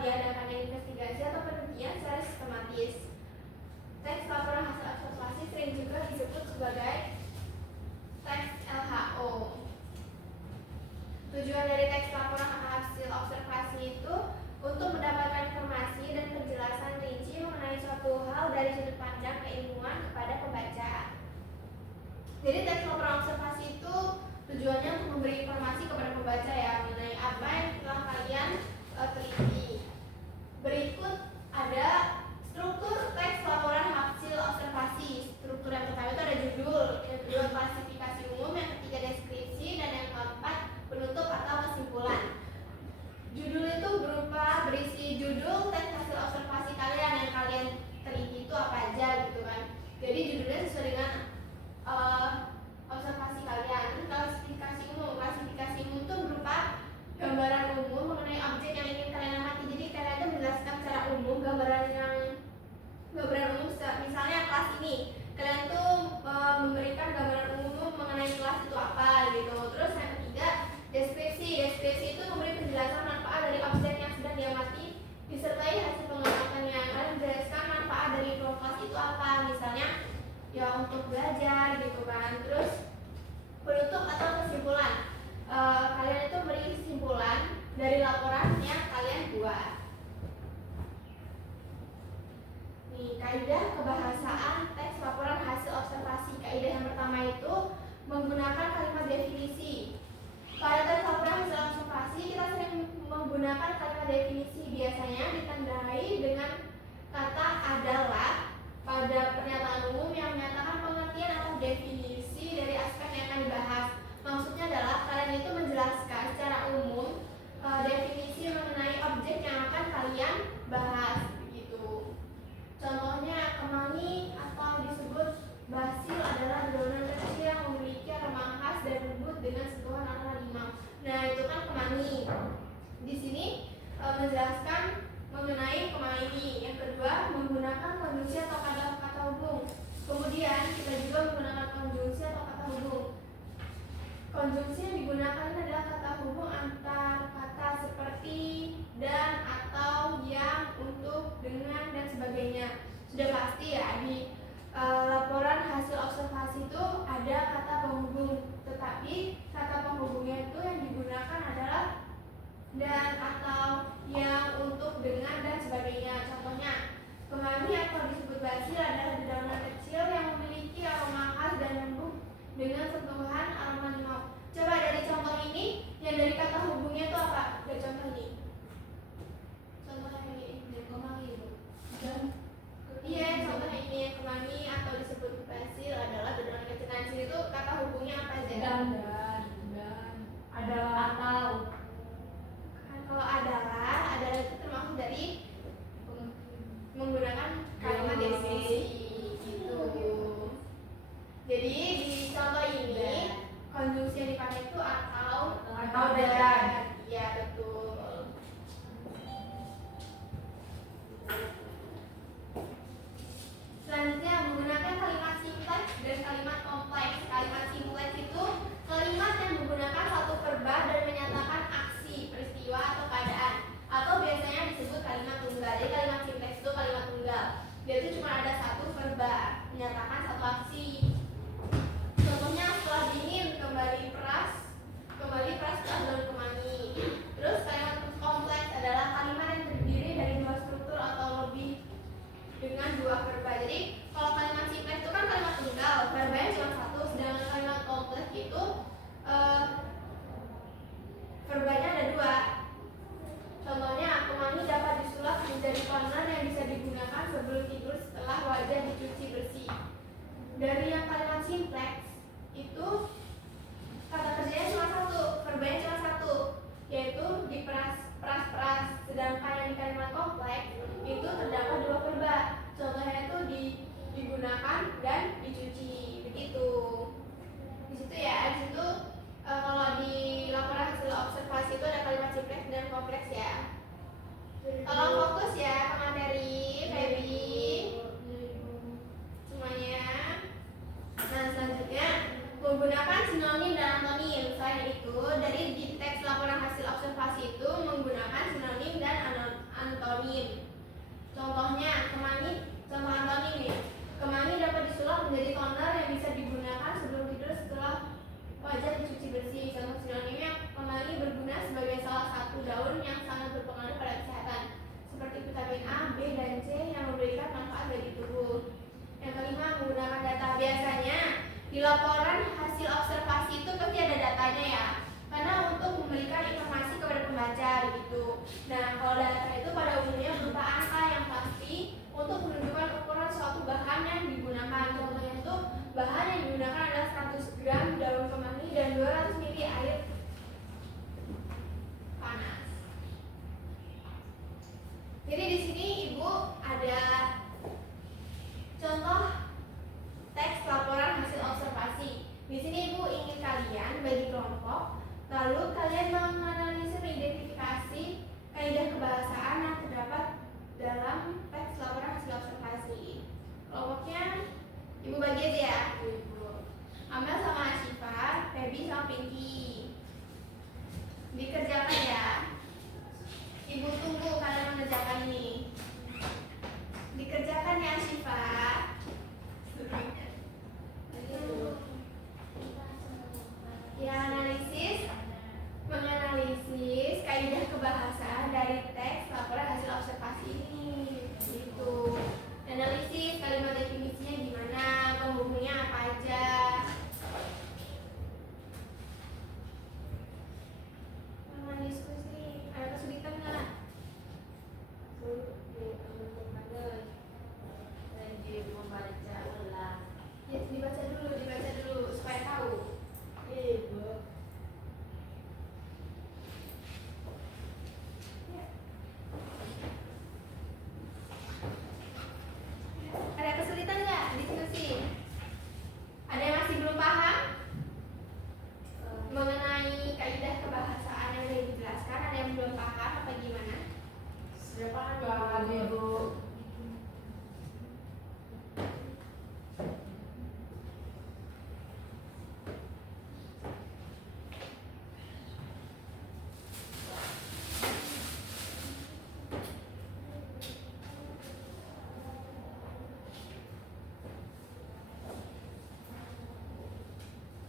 diadakannya investigasi atau penelitian secara sistematis. Teks laporan hasil observasi sering juga disebut sebagai teks LHO. Tujuan dari teks laporan hasil observasi itu untuk mendapatkan informasi dan penjelasan rinci mengenai suatu hal dari sudut pandang keilmuan kepada pembaca. Jadi teks laporan observasi itu tujuannya untuk memberi informasi kepada pembaca ya mengenai apa yang telah kalian teliti. Berikut ada struktur teks laporan hasil observasi. Struktur yang pertama itu ada judul, yang kedua klasifikasi umum, yang ketiga deskripsi, dan yang keempat penutup atau kesimpulan. Judul itu berupa berisi judul teks hasil observasi kalian yang kalian teliti itu apa aja gitu kan. Jadi judulnya sesuai dengan observasi kalian. Terus klasifikasi umum itu berupa gambaran umum mengenai objek yang ingin kalian amati. Jadi kalian itu menjelaskan secara umum gambaran umum. Misalnya kelas ini, kalian tuh memberikan gambaran umum mengenai kelas itu apa gitu. Terus yang ketiga deskripsi itu memberi penjelasan manfaat dari objek yang sedang diamati disertai hasil pengamatannya. Kalian menjelaskan manfaat dari kelas itu apa, misalnya ya untuk belajar gitu kan. Terus penutup atau kesimpulan, kalian itu beri kesimpulan dari laporan yang kalian buat. Nih, kaidah kebahasaan teks laporan hasil observasi. Kaidah yang pertama itu menggunakan kalimat definisi. Pada teks laporan hasil observasi kita sering menggunakan kalimat definisi, biasanya ditandai dengan kata adalah pada pernyataan umum yang menyatakan pengertian atau definisi dari aspek yang akan dibahas. Maksudnya adalah kalian itu menjelaskan secara umum definisi mengenai objek yang akan kalian bahas begitu. Contohnya kemangi atau disebut basil adalah dedaunan kecil yang memiliki aroma khas dan lembut dengan sentuhan aroma limau. Nah, itu kan kemangi. Di sini menjelaskan mengenai kemangi. Yang kedua, menggunakan konjungsi atau kata hubung. Kemudian kita juga menggunakan konjungsi atau kata hubung. Konjungsi yang digunakan adalah kata hubung antar kata seperti, dan, atau, yang, untuk, dengan, dan sebagainya. Sudah pasti ya di laporan hasil observasi itu ada kata penghubung, tetapi kata penghubungnya itu yang digunakan adalah dan, atau, yang, untuk, dengan, dan sebagainya. Contohnya, kemangi atau disebut basil adalah dedaunan kecil yang memiliki aroma khas dan lembut dengan sentuhan aroma limau. Coba dari contoh ini, yang dari kata hubungnya itu apa? Dari contoh ini. Contoh ini dari kemangi itu. Iya, contoh ini kemangi atau disebut basil adalah dedaunan kecil. Nah, sini itu kata hubungnya apa aja? Dan adalah atau. Kalau adalah itu termasuk dari menggunakan kalimat definisi gitu. Jadi di contoh ini konjungsi yang dipakai itu atau dan. Iya, betul. Selanjutnya menggunakan kalimat simpleks dan kalimat kompleks. Kalimat simpleks itu kalimat yang menggunakan satu verba dan menyatakan aksi, peristiwa, atau keadaan, atau biasanya disebut kalimat tunggal. Jadi kalimat simpleks itu kalimat tunggal. Dia itu cuma ada satu verba, menyatakan satu aksi. Contohnya setelah dingin kembali peras setelah daun kemangi. Terus kalimat kompleks adalah kalimat yang terdiri dari dua struktur atau lebih dengan dua verba. Jadi kalau kalimat simpleks itu kan kalimat tunggal, verbanya cuma satu, sedangkan kalimat kompleks itu verbanya ada dua. Contohnya, kemangi dapat disulap menjadi toner yang bisa digunakan sebelum tidur setelah wajah dicuci bersih. Dari yang kalimat simpleks itu kata kerjanya cuma satu, verbanya cuma satu, yaitu diperas. Sedangkan yang di kalimat kompleks itu terdapat dua verba. Contohnya itu digunakan dan dicuci begitu. Di situ ya, di situ kalau di laporan hasil observasi itu ada kalimat simpleks dan kompleks ya. Tolong fokus ya ke materi, Feby semuanya. Nah, selanjutnya menggunakan sinonim dan antonim. Selain itu, dari di teks laporan hasil observasi itu menggunakan sinonim dan laporan hasil observasi itu pasti ada datanya ya, karena untuk memberikan informasi kepada pembaca begitu. Nah, kalau data itu pada umumnya berupa angka yang pasti untuk menunjukkan ukuran suatu bahan yang digunakan. Contohnya itu bahan yang digunakan adalah 100 gram daun kemangi dan 200 ml air panas. Jadi di sini Ibu ada contoh teks laporan hasil observasi. Di sini Ibu ingin kalian bagi kelompok, lalu kalian menganalisis mengidentifikasi kaidah kebahasaan yang terdapat dalam teks laporan hasil observasi. Kelompoknya Ibu bagi aja ya. Ibu Amel sama Asyifa, Feby sama Pinky. Dikerjakan ya. Ibu tunggu kalian mengerjakan ini. Dikerjakan ya Asyifa. Ya, menganalisis kaidah kebahasaan dari teks laporan hasil observasi ini. Gitu. Analisis kalimat definisinya gimana, penghubungnya apa aja. Diskusi, ada kesulitan nggak? Membaca ulang. Ya, dibaca dulu supaya tahu. Ibu. Ada kesulitan nggak diskusi? Ada yang masih belum paham mengenai kaidah kebahasaan yang sudah dijelaskan? Ada yang belum paham apa gimana? Sudah paham Ibu.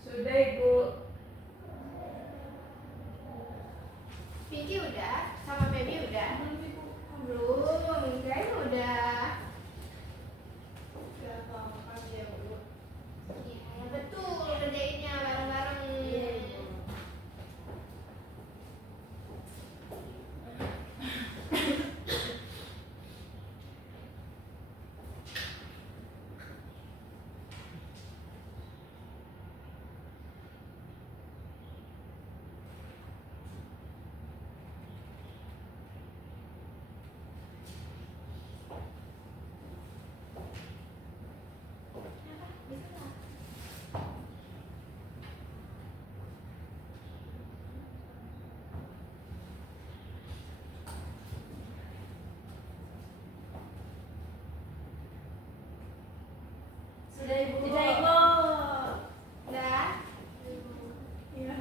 Sudah Ibu. Pinky udah, sama Baby udah? Belum, kirain udah. Sudah paham ya Bu. Ya betul, kerjainnya bareng-bareng. Sudah Ibu. Sudah Ibu. Udah? Iya.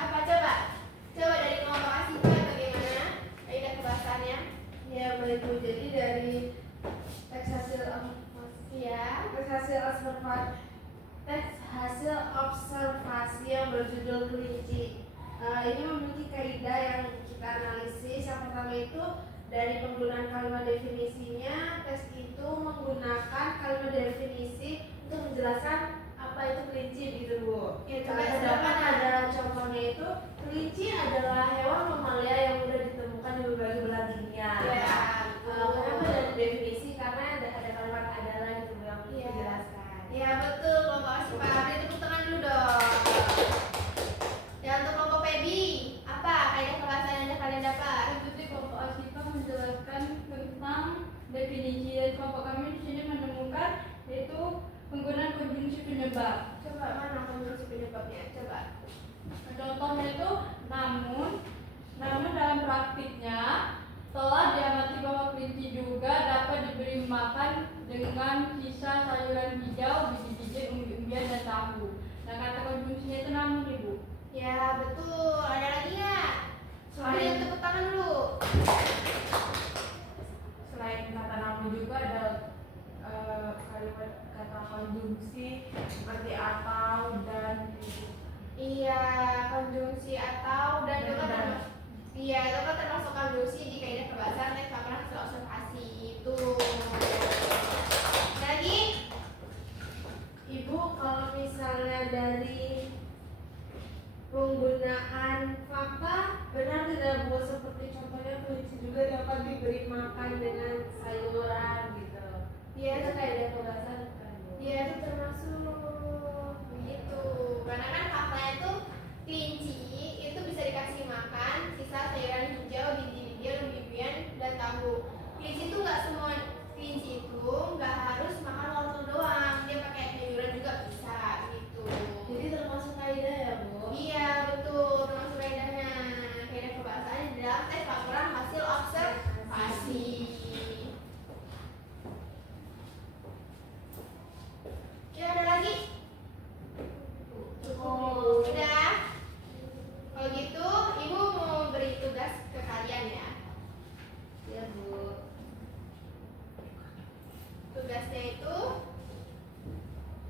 Apa coba? Coba dari kelompok Asyifa bagaimana kaidah kebahasaannya? Ya baik Bu. Jadi dari teks hasil observasi yang berjudul kelinci. Ini memiliki kaidah yang kita analisis. Yang pertama itu dari penggunaan kalimat definisinya, teks itu menggunakan kalimat definisi untuk menjelaskan apa itu kelinci gitu Bu. Ya, coba Terdapat ada contohnya itu kelinci adalah hewan mamalia yang mudah ditemukan di berbagai belahan dunia. Ya, Kenapa dari definisi? Karena ada kalimat adalah gitu yang Iya. dijelaskan. Ya betul, kelompok Asyifa. Beri tepuk tangan dulu dong. Dan untuk kelompok Feby, apa kaidah kebahasaan yang kalian dapat? Jadi kelompok Asyifa menjelaskan tentang definisi, dan kelompok kami di sini menemukan yaitu penggunaan konjungsi penyebab. Coba mana konjungsi penyebabnya? Coba. Contohnya itu namun dalam praktiknya telah diamati bahwa kelinci juga dapat diberi makan dengan sisa sayuran hijau, biji-biji, umbi-umbian dan tahu. Nah, kata konjungsinya itu namun Ibu. Ya betul. Ada lagi nggak? Ada yang tepuk tangan dulu. Selain kata namun juga ada kalimat kata konjungsi seperti atau dan. Iya, konjungsi atau dan juga termasuk. Iya, itu kan termasuk konjungsi di kaidah kebahasaan teks laporan hasil observasi itu. Ada lagi? diberi makan dengan sayuran gitu. Iya, Itu kaidah kebahasan kan, Bu? dia itu termasuk begitu. Karena kan faktanya itu kelinci itu bisa dikasih makan sisa sayuran hijau, biji-bijian, umbi-umbian, dan tahu. Kelinci itu nggak semua kelinci itu nggak harus makan wortel doang, dia pakai sayuran juga bisa gitu. Jadi termasuk kaidah ya, Bu? Iya betul, termasuk kaidahnya. Kaidah kebahasaan di dalam tes laporan hasil observasi. Ya ada lagi? Cukup. Udah. Kalau gitu, ibu mau beri tugas ke kalian ya. Ya, Bu. Tugasnya itu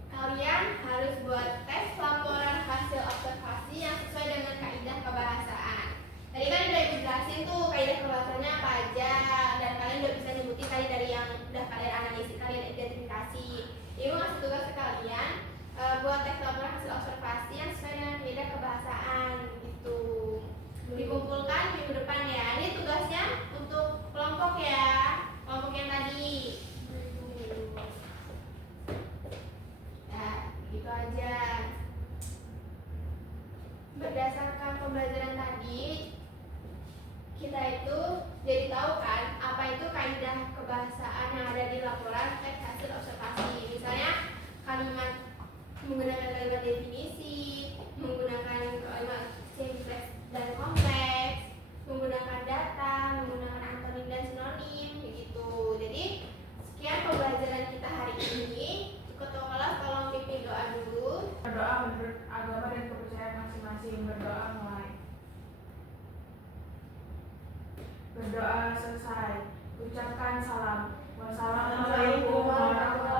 kalian harus buat tes laporan hasil observasi yang sesuai dengan kaidah kebahasaan. Tadi kan udah ibu jelasin tuh kaidah kebahasaannya apa aja, dan kalian udah bisa nyebutin tadi dari yang udah kalian analisis, kalian identifikasi. Ibu ngasih tugas ke kalian buat tes laporan hasil observasi yang sesuai dengan kaidah kebahasaan gitu. Dikumpulkan minggu depan ya. Ini tugasnya untuk kelompok ya, kelompok yang tadi. Ya, gitu aja. Berdasarkan pembelajaran tadi, kita itu jadi tahu kan apa itu kaidah kebahasaan yang ada di laporan tes hasil observasi. Misalnya kalimat, menggunakan kalimat definisi, menggunakan kalimat simpleks dan kompleks, menggunakan data, menggunakan antonim dan sinonim begitu. Jadi sekian pembelajaran kita hari ini. Ketua kelas tolong pimpin doa dulu. Berdoa menurut agama dan kepercayaan masing-masing. Berdoa mulai. Berdoa selesai. Ucapkan salam. Wassalamualaikum warahmatullahi